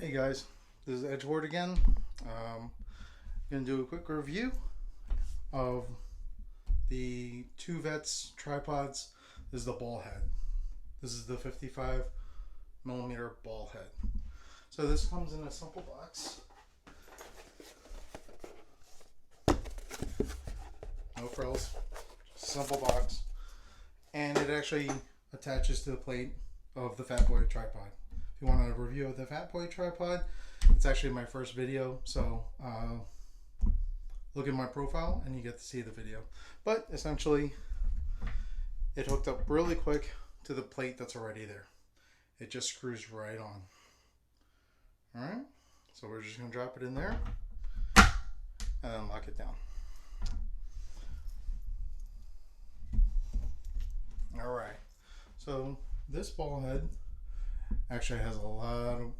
Hey guys, this is Edgeworth again. I'm going to do a quick review of the two Vets tripods. This is the Ballhead. This is the 55mm Ballhead. So this comes in a simple box. No frills, simple box. And it actually attaches to the plate of the Fat Boy tripod. If you want a review of the Fat Boy tripod, it's actually my first video, so look at my profile and you get to see the video. But essentially, it hooked up really quick to the plate that's already there. It just screws right on. Alright, so we're just going to drop it in there and then lock it down. Alright, so this ball head actually has a lot of,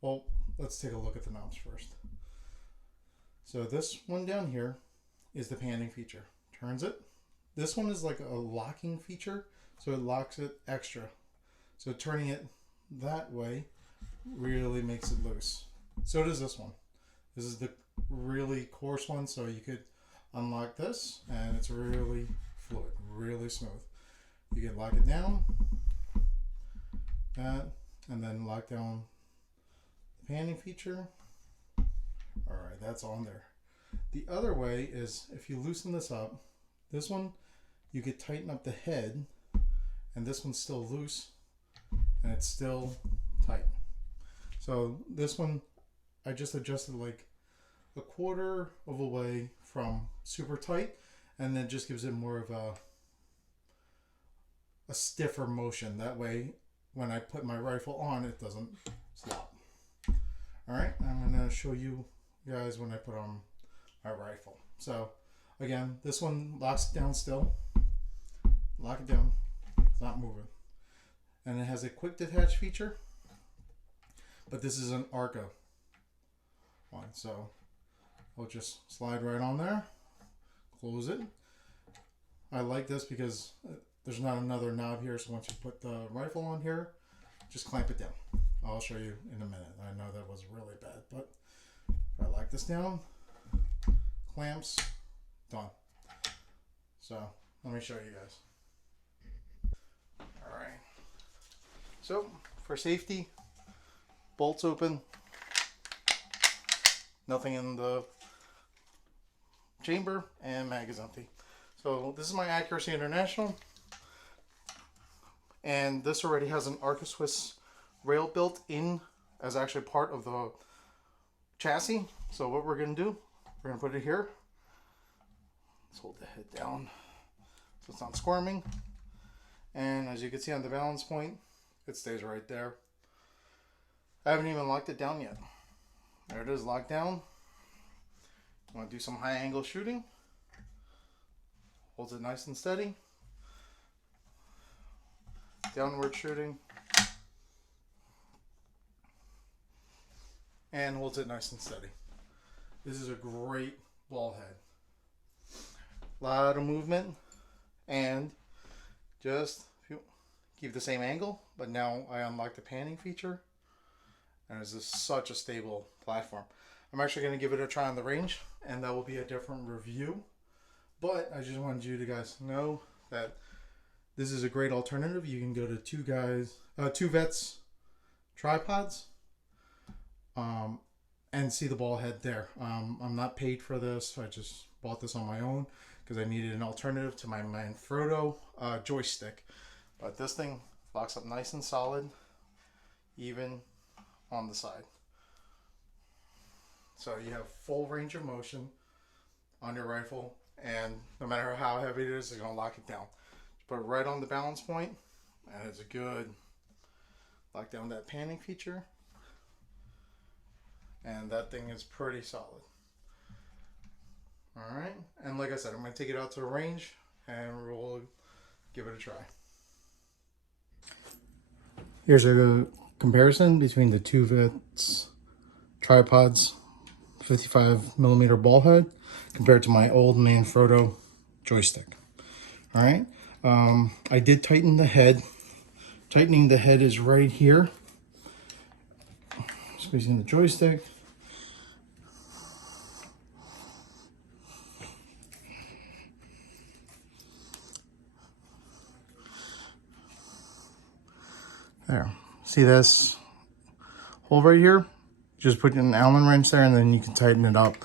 well, let's take a look at the knobs first. So this one down here is the panning feature. Turns it. This one is like a locking feature, so it locks it extra. So turning it that way really makes it loose. So does this one. This is the really coarse one, so you could unlock this and it's really fluid, really smooth. You can lock it down, that, and then lock down the panning feature. Alright, that's on there. The other way is if you loosen this up, this one you could tighten up the head, and this one's still loose and it's still tight. So this one I just adjusted like a quarter of a way from super tight, and then just gives it more of a stiffer motion. That way when I put my rifle on, it doesn't slop. Alright, I'm going to show you guys when I put on my rifle. So again, this one locks it down still. Lock it down. It's not moving. And it has a quick detach feature, but this is an Arca one. So I'll just slide right on there, close it. I like this because there's not another knob here, so once you put the rifle on here, just clamp it down. I'll show you in a minute. I know that was really bad, but if I lock this down, clamps, done. So let me show you guys. Alright, so for safety, bolts open, nothing in the chamber, and mag is empty. So this is my Accuracy International, and this already has an Arca Swiss rail built in as actually part of the chassis. So what we're going to do, we're going to put it here. Let's hold the head down so it's not squirming. And as you can see on the balance point, it stays right there. I haven't even locked it down yet. There it is, locked down. You want to do some high angle shooting. Holds it nice and steady. Downward shooting. And holds it nice and steady. This is a great ball head. A lot of movement, and just keep the same angle, but now I unlock the panning feature, and it's just such a stable platform. I'm actually going to give it a try on the range, and that will be a different review. But I just wanted you to guys know that this is a great alternative. You can go to two Vets tripods, and see the ball head there. I'm not paid for this. I just bought this on my own because I needed an alternative to my Manfrotto joystick. But this thing locks up nice and solid, even on the side. So you have full range of motion on your rifle, and no matter how heavy it is, it's going to lock it down. Just put it right on the balance point, and it's a good lock down that panning feature, and that thing is pretty solid. Alright, and like I said, I'm going to take it out to the range and we'll give it a try. Here's a comparison between the two Vets tripods 55mm ball head compared to my old Manfrotto joystick. Alright, I did tighten the head. Tightening the head is right here. squeezing the joystick. There. See this hole right here? Just put an Allen wrench there and then you can tighten it up.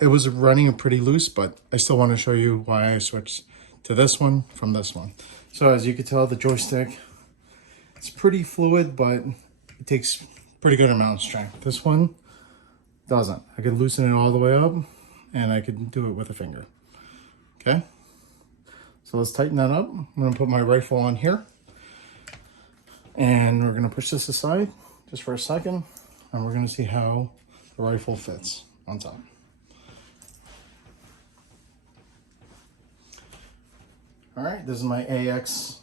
It was running pretty loose, but I still want to show you why I switched to this one from this one. So as you can tell, the joystick, it's pretty fluid, but it takes pretty good amount of strength. This one doesn't. I could loosen it all the way up and I could do it with a finger. Okay, so let's tighten that up. I'm gonna put my rifle on here and we're gonna push this aside just for a second and we're gonna see how the rifle fits on top. All right, this is my AX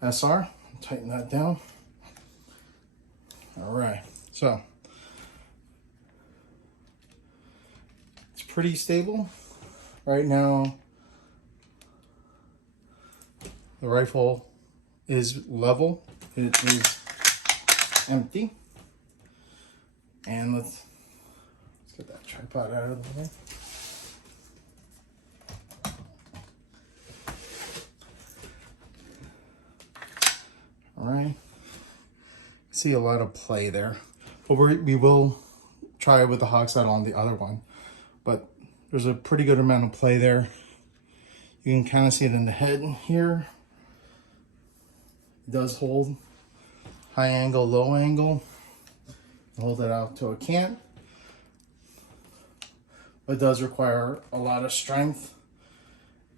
SR. Tighten that down. All right, so it's pretty stable. Right now, the rifle is level. It is empty. And let's get that tripod out of the way. All right, see a lot of play there, but we will try it with the hog saddle on the other one, but there's a pretty good amount of play there. You can kind of see it in the head here. It does hold high angle, low angle, hold it out to a cant, but it does require a lot of strength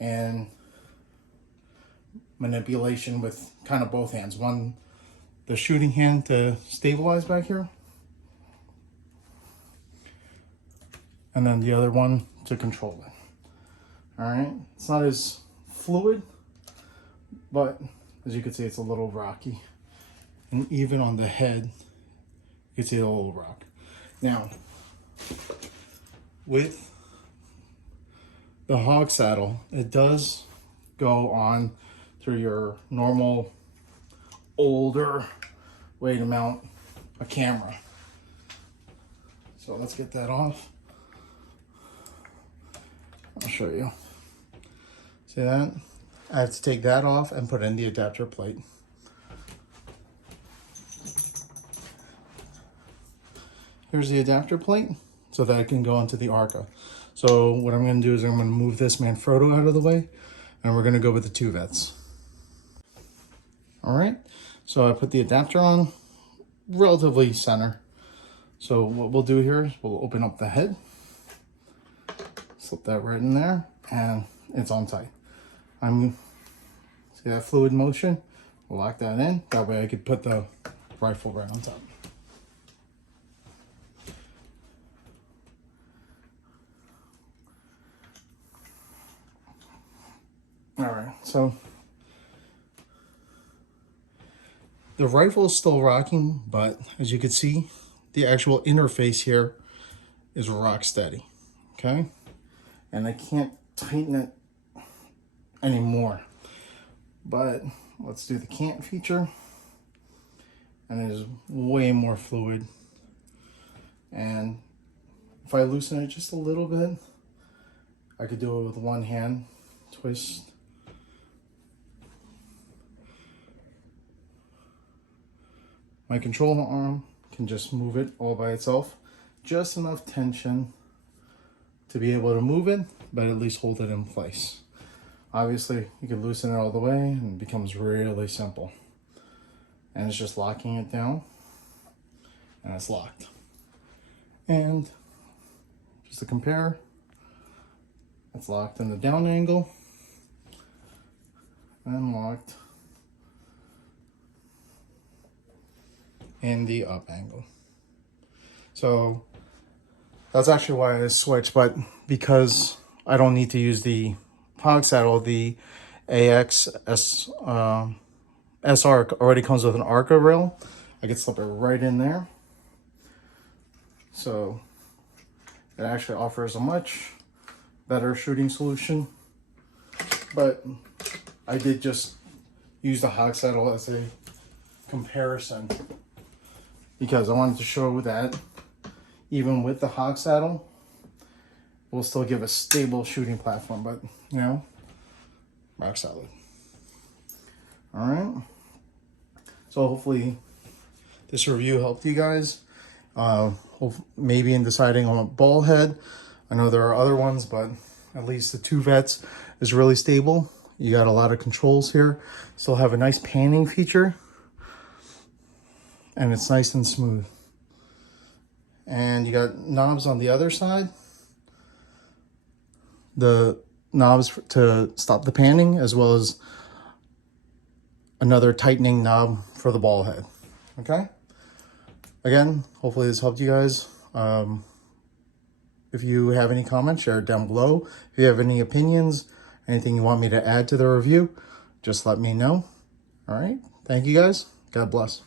and manipulation with kind of both hands. One, the shooting hand to stabilize back here, and then the other one to control it. All right, it's not as fluid, but as you can see, it's a little rocky. And even on the head, you can see a little rock. Now, with the hog saddle, it does go on through your normal older way to mount a camera. So let's get that off. I'll show you. See that? I have to take that off and put in the adapter plate. Here's the adapter plate so that I can go into the Arca. So what I'm going to do is I'm going to move this Manfrotto out of the way and we're going to go with the 2 vets. All right, so I put the adapter on relatively center. So what we'll do here is we'll open up the head, slip that right in there, and it's on tight. See that fluid motion? We'll lock that in. That way I could put the rifle right on top. All right, so the rifle is still rocking, but as you can see, the actual interface here is rock steady, okay? And I can't tighten it anymore. But let's do the cant feature. And it is way more fluid. And if I loosen it just a little bit, I could do it with one hand, twist. My control arm can just move it all by itself. Just enough tension to be able to move it, but at least hold it in place. Obviously, you can loosen it all the way and it becomes really simple. And it's just locking it down and it's locked. And just to compare, it's locked in the down angle and locked in the up angle. So that's actually why I switched, but because I don't need to use the hog saddle, the AX SR already comes with an Arca rail. I could slip it right in there. So it actually offers a much better shooting solution. But I did just use the hog saddle as a comparison because I wanted to show that even with the hog saddle, we'll still give a stable shooting platform, but you know, rock solid. All right. So hopefully this review helped you guys. Maybe in deciding on a ball head. I know there are other ones, but at least the 2 vets is really stable. You got a lot of controls here. Still have a nice panning feature. And it's nice and smooth. And you got knobs on the other side. The knobs to stop the panning, as well as another tightening knob for the ball head. Okay? Again, hopefully this helped you guys. If you have any comments, share it down below. If you have any opinions, anything you want me to add to the review, just let me know. All right? Thank you guys. God bless.